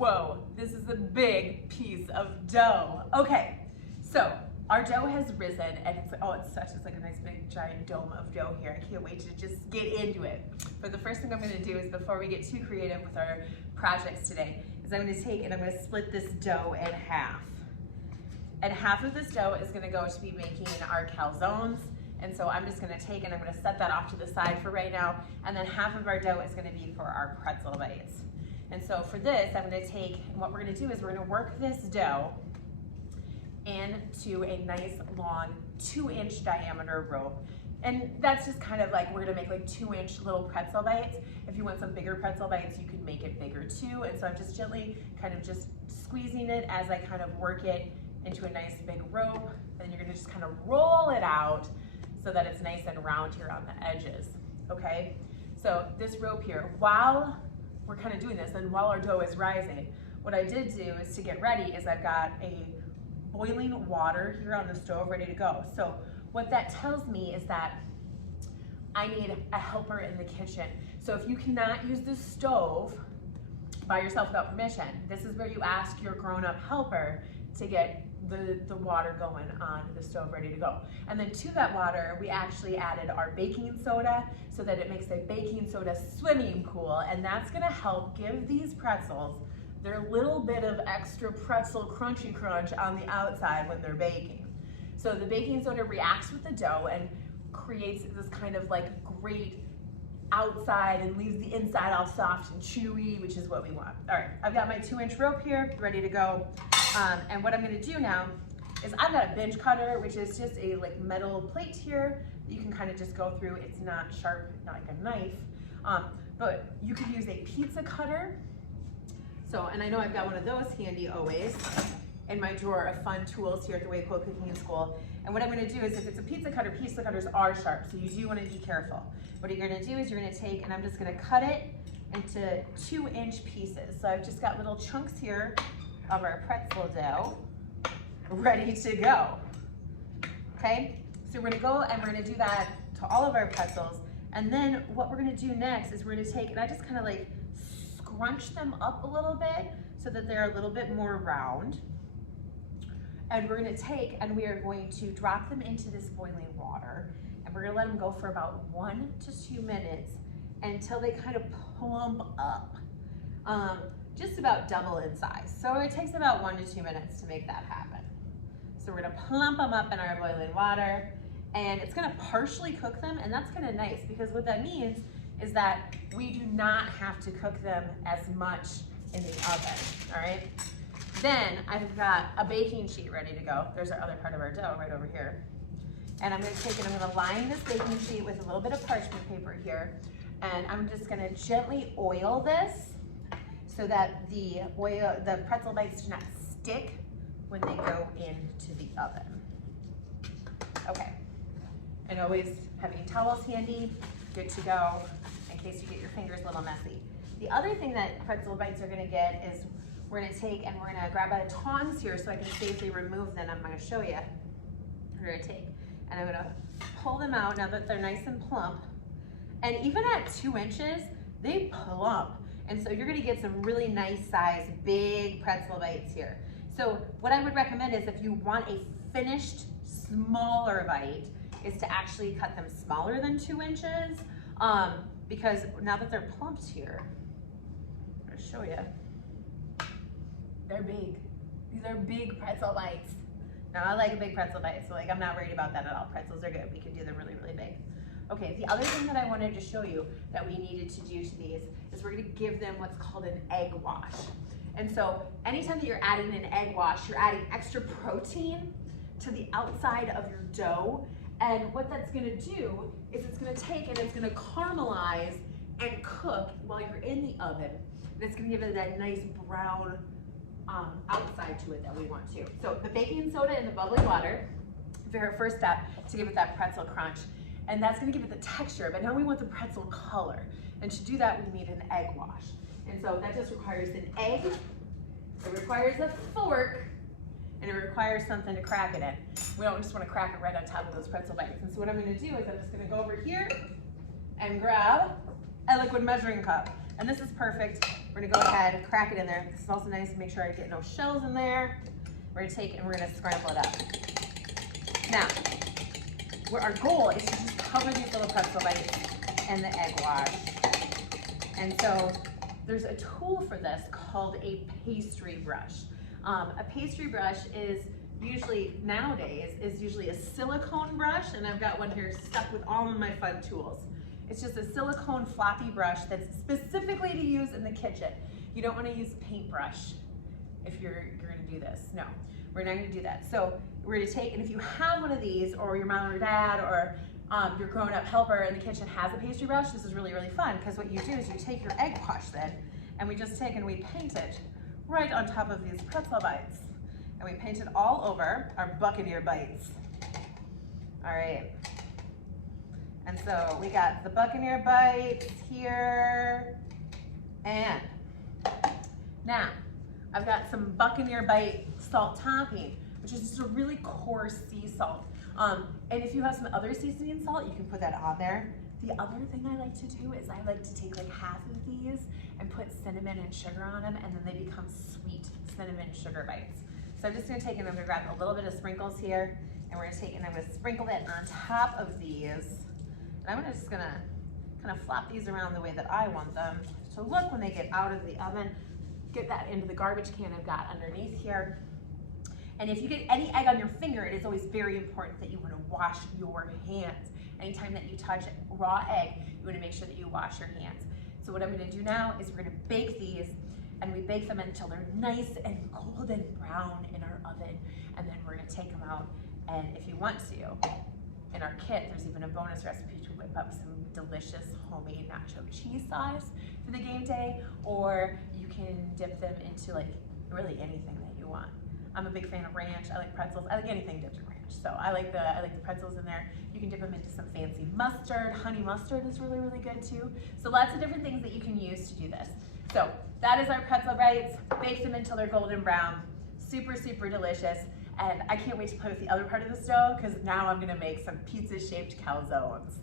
Whoa, this is a big piece of dough. Okay, so our dough has risen and it's like a nice big giant dome of dough here. I can't wait to just get into it. But the first thing I'm gonna do is, before we get too creative with our projects today, is I'm gonna take and I'm gonna split this dough in half. And half of this dough is gonna go to be making our calzones. And so I'm just gonna take and I'm gonna set that off to the side for right now. And then half of our dough is gonna be for our pretzel bites. And so for this, I'm gonna take, and what we're gonna do is we're gonna work this dough into a nice long 2-inch diameter rope. And that's just kind of like, we're gonna make like 2-inch little pretzel bites. If you want some bigger pretzel bites, you could make it bigger too. And so I'm just gently kind of just squeezing it as I kind of work it into a nice big rope. And you're gonna just kind of roll it out so that it's nice and round here on the edges, okay? So this rope here, while we're kind of doing this, and while our dough is rising, what I did do is, to get ready, is I've got a boiling water here on the stove ready to go. So what that tells me is that I need a helper in the kitchen. So if you cannot use the stove by yourself without permission, this is where you ask your grown-up helper to get the water going on the stove ready to go. And then to that water, we actually added our baking soda so that it makes a baking soda swimming pool, and that's gonna help give these pretzels their little bit of extra pretzel crunchy crunch on the outside when they're baking. So the baking soda reacts with the dough and creates this kind of like great outside and leaves the inside all soft and chewy, which is what we want. All right, I've got my 2-inch rope here ready to go. And what I'm gonna do now is, I've got a bench cutter, which is just a like metal plate here that you can kind of just go through. It's not sharp, not like a knife, but you could use a pizza cutter. So, and I know I've got one of those handy always in my drawer of fun tools here at the Waco Cooking School. And what I'm gonna do is, if it's a pizza cutters are sharp, so you do wanna be careful. What you're gonna do is, you're gonna take, and I'm just gonna cut it into 2-inch pieces. So I've just got little chunks here of our pretzel dough ready to go, okay? So we're gonna go and we're gonna do that to all of our pretzels. And then what we're gonna do next is, we're gonna take, and I just kind of like scrunch them up a little bit so that they're a little bit more round. And we're gonna take, and we are going to drop them into this boiling water, and we're gonna let them go for about 1 to 2 minutes until they kind of plump up. Just about double in size. So it takes about 1 to 2 minutes to make that happen. So we're gonna plump them up in our boiling water, and it's gonna partially cook them, and that's kind of nice, because what that means is that we do not have to cook them as much in the oven, all right? Then I've got a baking sheet ready to go. There's our other part of our dough right over here. And I'm gonna take it, I'm gonna line this baking sheet with a little bit of parchment paper here, and I'm just gonna gently oil this so that the pretzel bites do not stick when they go into the oven. Okay, and always having towels handy, good to go, in case you get your fingers a little messy. The other thing that pretzel bites are gonna get is, we're gonna take and we're gonna grab a tongs here so I can safely remove them. I'm gonna show you. We're gonna take, and I'm gonna pull them out now that they're nice and plump. And even at 2 inches, they plump. And so you're gonna get some really nice size, big pretzel bites here. So what I would recommend is, if you want a finished, smaller bite, is to actually cut them smaller than 2 inches. Because now that they're plumped here, I'm gonna show you, they're big. These are big pretzel bites. Now I like a big pretzel bite, so like I'm not worried about that at all. Pretzels are good, we can do them really, really big. Okay, the other thing that I wanted to show you that we needed to do to these is, we're gonna give them what's called an egg wash. And so anytime that you're adding an egg wash, you're adding extra protein to the outside of your dough. And what that's gonna do is, it's gonna take and it's gonna caramelize and cook while you're in the oven. And it's gonna give it that nice brown outside to it that we want to. So the baking soda and the bubbling water, very first step to give it that pretzel crunch. And that's gonna give it the texture, but now we want the pretzel color. And to do that, we need an egg wash. And so that just requires an egg, it requires a fork, and it requires something to crack it in. We don't just wanna crack it right on top of those pretzel bites. And so what I'm gonna do is, I'm just gonna go over here and grab a liquid measuring cup. And this is perfect We're gonna go ahead and crack it in there. This is also nice to make sure I get no shells in there. We're gonna take and we're gonna scramble it up. Now, our goal is to just cover these little pretzel bites in the egg wash. And so there's a tool for this called a pastry brush. A pastry brush is usually, nowadays, is usually a silicone brush, and I've got one here stuck with all of my fun tools. It's just a silicone floppy brush that's specifically to use in the kitchen. You don't want to use a paintbrush if you're going to do this. No, we're not going to do that. So we're going to take, and if you have one of these, or your mom or dad, or your grown-up helper in the kitchen has a pastry brush, this is really, really fun, because what you do is you take your egg wash then, and we just take and we paint it right on top of these pretzel bites. And we paint it all over our Buccaneer bites. All right. And so we got the Buccaneer bites here. And now I've got some Buccaneer bite salt topping, which is just a really coarse sea salt. And if you have some other seasoning salt, you can put that on there. The other thing I like to do is I like to take like half of these and put cinnamon and sugar on them, and then they become sweet cinnamon sugar bites. So I'm just gonna take and I'm gonna grab a little bit of sprinkles here, and we're gonna take and I'm gonna sprinkle that on top of these. And I'm just gonna kind of flop these around the way that I want them to look when they get out of the oven. Get that into the garbage can I've got underneath here. And if you get any egg on your finger, it is always very important that you wanna wash your hands. Anytime that you touch raw egg, you wanna make sure that you wash your hands. So what I'm gonna do now is we're gonna bake these, and we bake them until they're nice and golden brown in our oven. And then we're gonna take them out, and if you want to, in our kit, there's even a bonus recipe to whip up some delicious homemade nacho cheese sauce for the game day, or you can dip them into like really anything that you want. I'm a big fan of ranch. I like pretzels. I like anything dipped in ranch. So I like the pretzels in there. You can dip them into some fancy mustard. Honey mustard is really, really good too. So lots of different things that you can use to do this. So that is our pretzel bites. Bake them until they're golden brown. Super, super delicious. And I can't wait to play with the other part of the stove, because now I'm gonna make some pizza-shaped calzones.